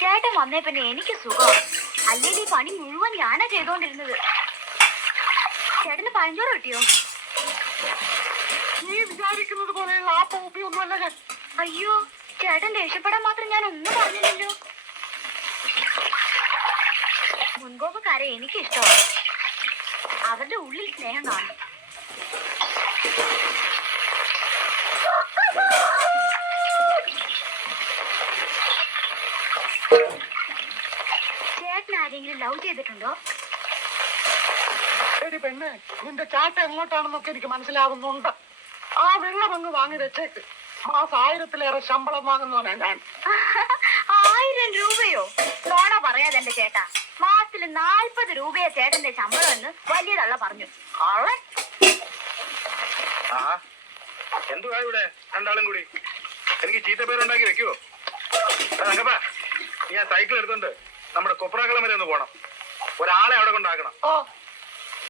ചേട്ടൻ വന്നേ പിന്നെ എനിക്ക് സുഖം. അല്ലെങ്കിൽ ഈ പണി മുഴുവൻ ഞാനാ ചെയ്തോണ്ടിരുന്നത്. ചേട്ടന് പഴഞ്ചോറ് കിട്ടിയോ? നീ വിചാരിക്കുന്നത് പോലെയുള്ള ആ പോപ്പിയൊന്നുമല്ല ഞാൻ. അയ്യോ, ചേട്ടൻ രക്ഷപ്പെടാൻ മാത്രം ഞാൻ ഒന്നും പറഞ്ഞില്ലല്ലോ. മുൻകോപക്കാരെ എനിക്കിഷ്ടമാണ്. അവരുടെ ഉള്ളിൽ സ്നേഹം കാണും. ചേട്ടൻ ആരെങ്കിലും ലവ് ചെയ്തിട്ടുണ്ടോ? എടി പെണ്ണെ, നിന്റെ ചാട്ട എങ്ങോട്ടാണെന്നൊക്കെ എനിക്ക് മനസ്സിലാവുന്നുണ്ട്. ആ വെള്ളം അങ്ങ് വാങ്ങി വെച്ചേക്ക്. മാസം 1000-ലേറെ ശമ്പളം വാങ്ങുന്നവനാ ഞാൻ. 1000 രൂപയോ? നോണ പറയാതെ എന്റെ ചേട്ടാ. മാസത്തിൽ 40 രൂപയെ ചേട്ടന്റെ ശമ്പളം എന്ന് വലിയ തള്ള പറഞ്ഞു. എന്തുവാ ഇവിടെ രണ്ടാളും കൂടി? എനിക്ക് ചീത്ത പേരുണ്ടാക്കി വെക്കുവോ? നീ ആ സൈക്കിൾ എടുത്തോണ്ട് നമ്മുടെ കൊപ്രാക്കളം വരെ ഒന്ന് പോണം. ഒരാളെ അവിടെ കൊണ്ടാക്കണം.